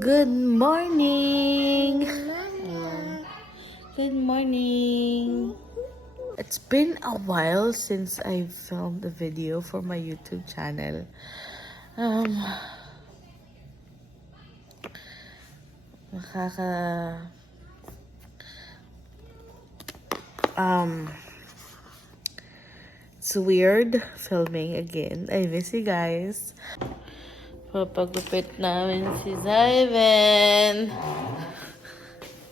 Good morning! Good morning! It's been a while since I filmed a video for my YouTube channel. Um, nakaka... It's weird filming again. I miss you guys. Papagupit namin si Zyven.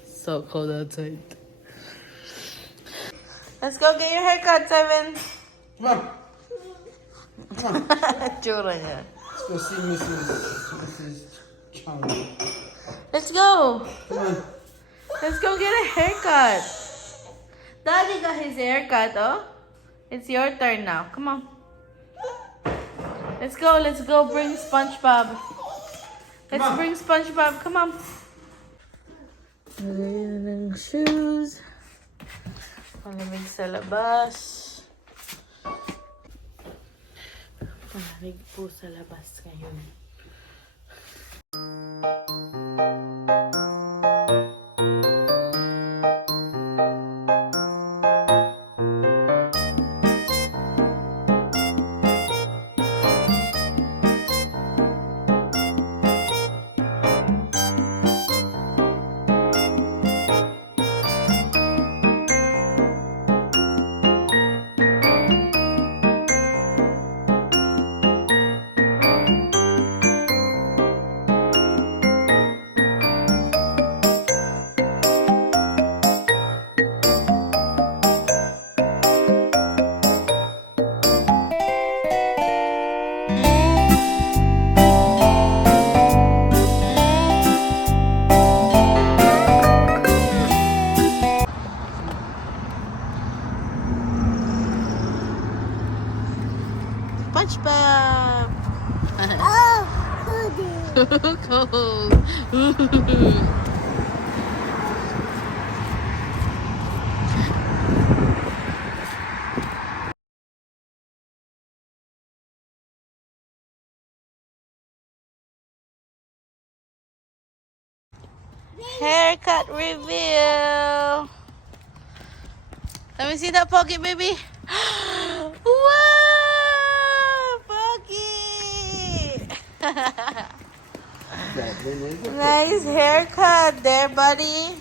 So cold outside. Let's go get your haircut, Zyven. Come on. Come on. Tsura niya. Let's go see Mrs. Chung. Let's go. Come on. Let's go get a haircut. Daddy got his haircut, oh. It's your turn now. Come on. Let's go. Let's go bring SpongeBob. Let's bring SpongeBob. Come on. Lagyan na ng shoes. Malamig sa labas. Malamig po sa labas ngayon. SpongeBob! Oh, Cold! Haircut reveal! Let me see that Pokey baby! Wow! Pokey! Nice haircut there, buddy.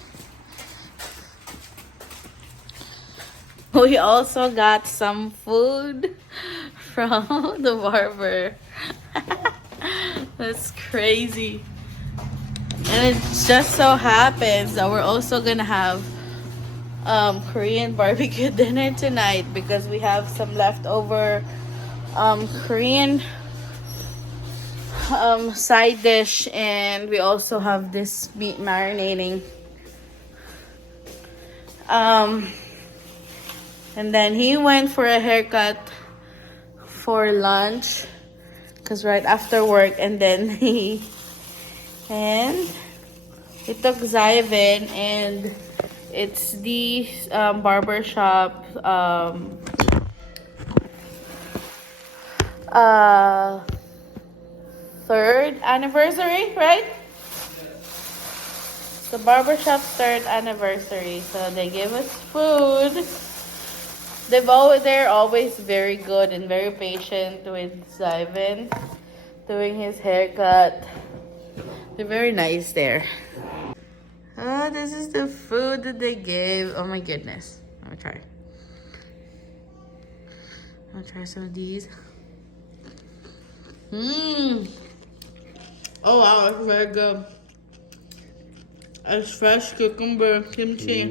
We also got some food from the barber. That's crazy. And it just so happens that we're also gonna have Korean barbecue dinner tonight because we have some leftover Korean side dish, and we also have this meat marinating. And then he went for a haircut for lunch because right after work, and then he took Zyven, and it's the barbershop third anniversary, right? The barbershop's third anniversary, so they give us food. They're always very good and very patient with Zyven doing his haircut. They're very nice there. Oh, this is the food that they gave. Oh my goodness. I'm gonna try some of these. Oh wow, it's very good. It's fresh cucumber kimchi.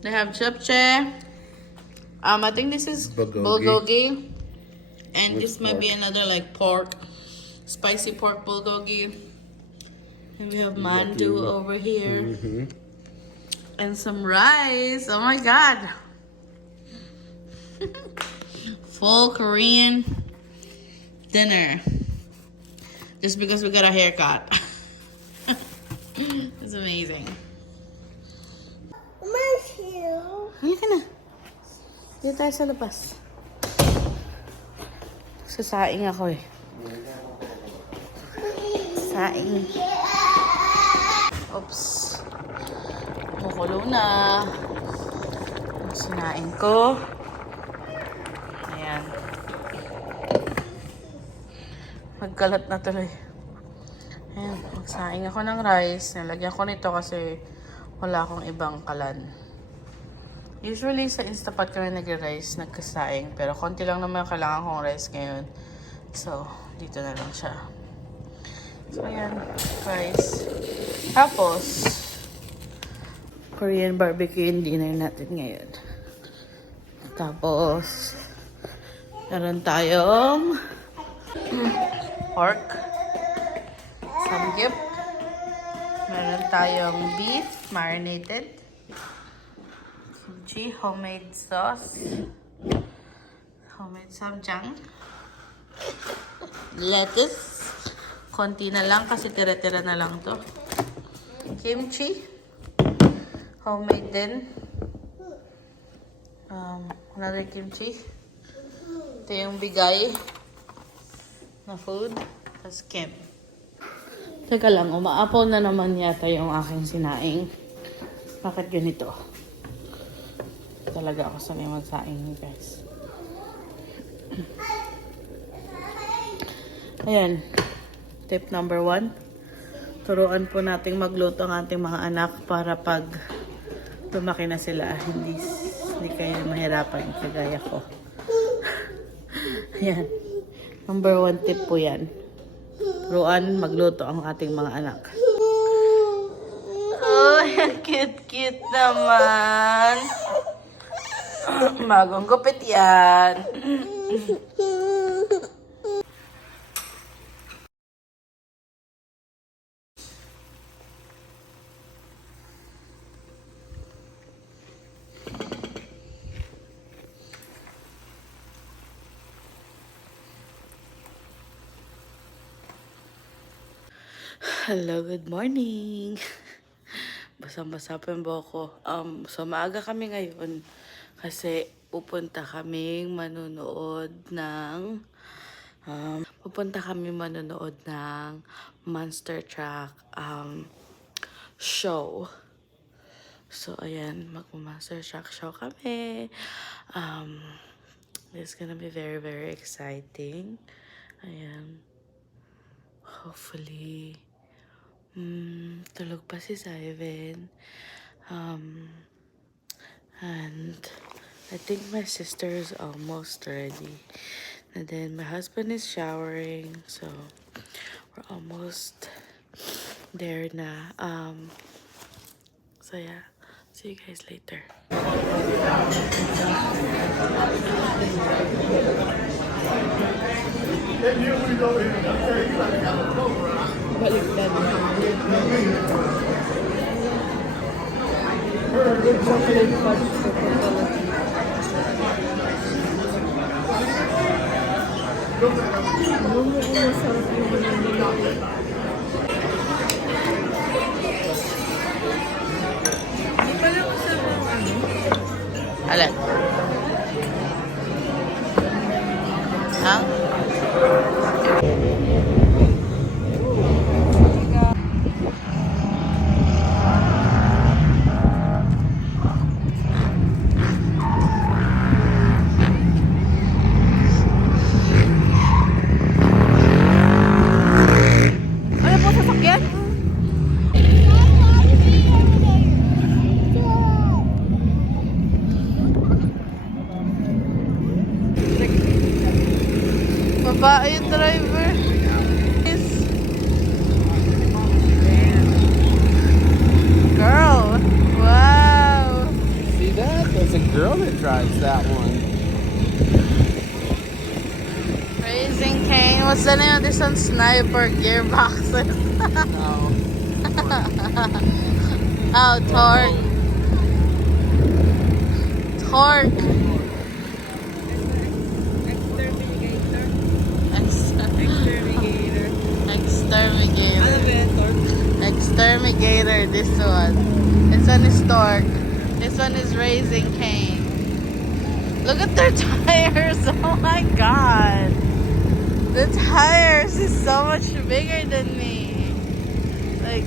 They have japchae. I think this is bulgogi. And this might be another like pork, spicy pork bulgogi. And we have mandu over here. And some rice. Oh my god. Full Korean dinner. Just because we got a haircut. It's amazing. Halika na. Dito tayo sa labas. Sasaing ako eh. Saing. Oops. Mukulo na. Ang sinaing ko. Ayan. Magkalat na tuloy. Ayan. Magsaing ako ng rice. Nalagyan ko nito kasi wala akong ibang kalan. Usually sa Instapot kami nag-rice, nagkasaing. Pero konti lang naman kailangan kong rice ngayon. So, dito na lang siya. So, ayan. Rice. Tapos, Korean barbecue yung dinner natin ngayon. Tapos, meron tayong pork. Samgyup. Meron tayong beef marinated. Kimchi, homemade sauce. Homemade samjang. Lettuce. Konti na lang kasi tira-tira na lang to. Kimchi. Homemade din. Another kimchi. Ito yung bigay na food. Tapos kim. Teka lang, umaapaw na naman yata yung aking sinaing. Bakit ganito? Talaga ako sanay magsaing, guys. Ayan. Tip number 1. Turuan po nating magluto ang ating mga anak para pag lumaki na sila, hindi kayo mahirapan kagaya ko. Ayan. Number 1 tip po yan. Turuan magluto ang ating mga anak. Oh, yan cute-cute naman. Bagong gupit yan. Hello, good morning. Basang-basa pa yung buhok ko. So maaga kami ngayon kasi pupunta kaming manonood ng Monster Truck show. So ayan, mag-Monster Truck show kami. It's gonna be very, very exciting. Ayan. Hopefully, tulog pa si Siven. And I think my sister is almost ready. And then my husband is showering, so we're almost there na. So yeah, see you guys later. Baliktad. Chocolate fudge Alan? Ha? Ano po sasakyan? Babae yung driver. Girl. Wow. See that? There's a girl that drives that one. Raising Cane. What's the name of this one? Sniper gearboxes. No. Oh, torque. Torque. Exterminator, this one. This one is Torque. This one is Raising Cane. Look at their tires. Oh my god. The tires is so much bigger than me. Like,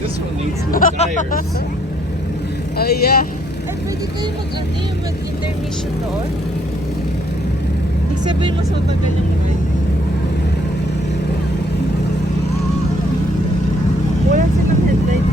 This one needs new tires. oh yeah. Ay, pwede kayo mag-intermission doon? Ibig sabihin mas matagal yung ride. Wala silang headlight.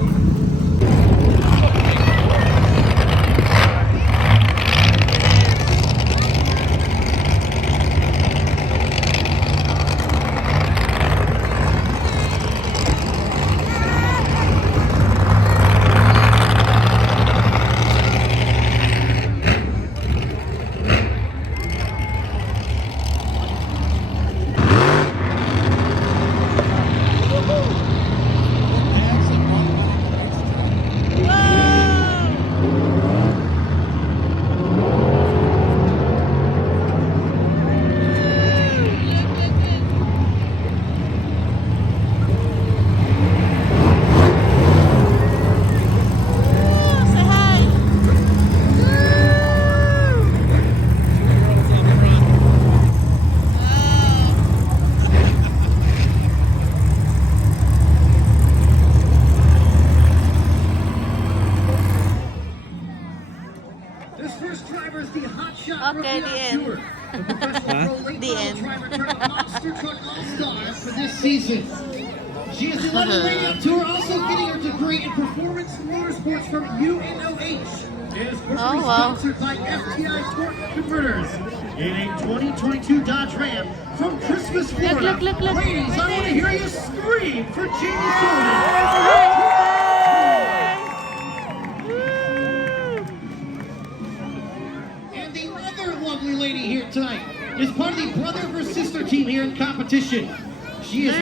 This first driver is the hotshot Okay, rookie the on end. tour. The professional pro late The model end. driver turned Monster Truck All-Star for this season. She is the only lady on tour also getting her degree in performance motorsports from UNOH. It is personally Oh, wow. sponsored by FTI Torque Converters in a 2022 Dodge Ram from Christmas, Florida. look. Ladies, I want to hear you scream for Jamie Sullivan. And the other lovely lady here tonight is part of the brother versus sister team here in competition. She is